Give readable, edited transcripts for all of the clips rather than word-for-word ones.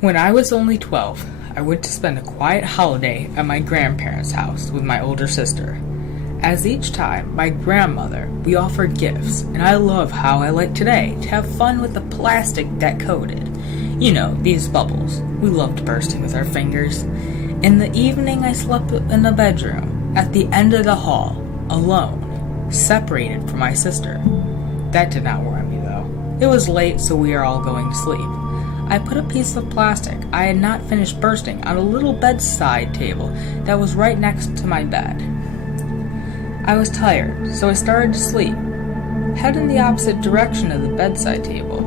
When I was only 12, I went to spend a quiet holiday at my grandparents' house with my older sister. As each time, my grandmother, we offered gifts, and I love how I like today to have fun with the plastic that coated. You know, these bubbles. We loved bursting with our fingers. In the evening, I slept in the bedroom, at the end of the hall, alone, separated from my sister. That did not worry me, though. It was late, so we were all going to sleep. I put a piece of plastic I had not finished bursting on a little bedside table that was right next to my bed. I was tired, so I started to sleep, head in the opposite direction of the bedside table,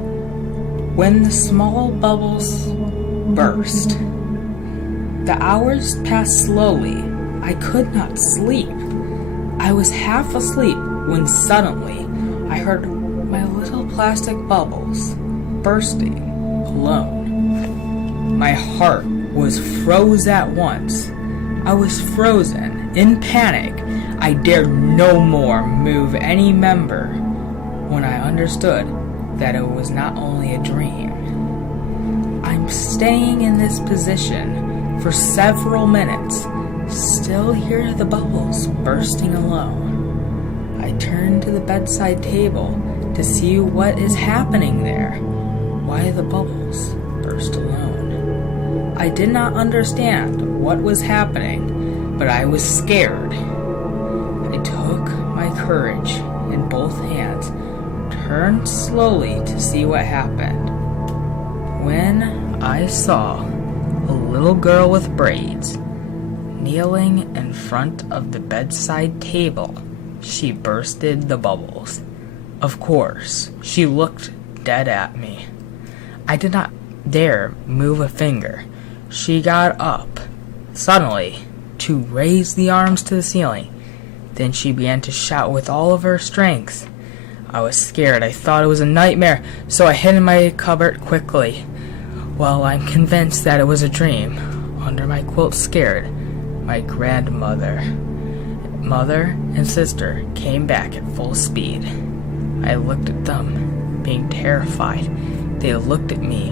when the small bubbles burst. The hours passed slowly. I could not sleep. I was half asleep when suddenly I heard my little plastic bubbles bursting alone. My heart was froze at once. I was frozen. In panic, I dared no more move any member when I understood that it was not only a dream. I'm staying in this position for several minutes, still hear the bubbles bursting alone. I turn to the bedside table to see what is happening there. Why the bubbles burst alone. I did not understand what was happening, but I was scared. I took my courage in both hands, turned slowly to see what happened. When I saw a little girl with braids kneeling in front of the bedside table, she bursted the bubbles. Of course, she looked dead at me. I did not dare move a finger. She got up, suddenly, to raise the arms to the ceiling. Then she began to shout with all of her strength. I was scared. I thought it was a nightmare, so I hid in my cupboard quickly. Well, I'm convinced that it was a dream. Under my quilt, scared, my grandmother, mother, and sister came back at full speed. I looked at them, being terrified. They looked at me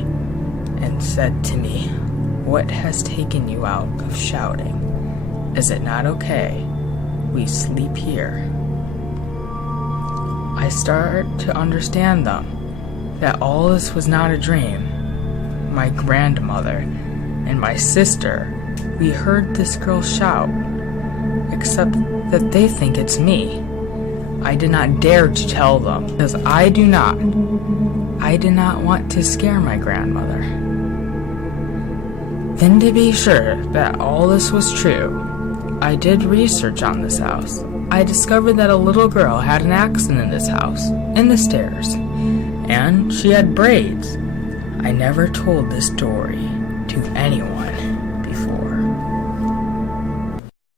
and said to me, "What has taken you out of shouting? Is it not okay? We sleep here." I started to understand them, that all this was not a dream. My grandmother and my sister, we heard this girl shout, except that they think it's me. I did not dare to tell them, because I did not want to scare my grandmother. Then, to be sure that all this was true, I did research on this house. I discovered that a little girl had an accident in this house, in the stairs, and she had braids. I never told this story to anyone before.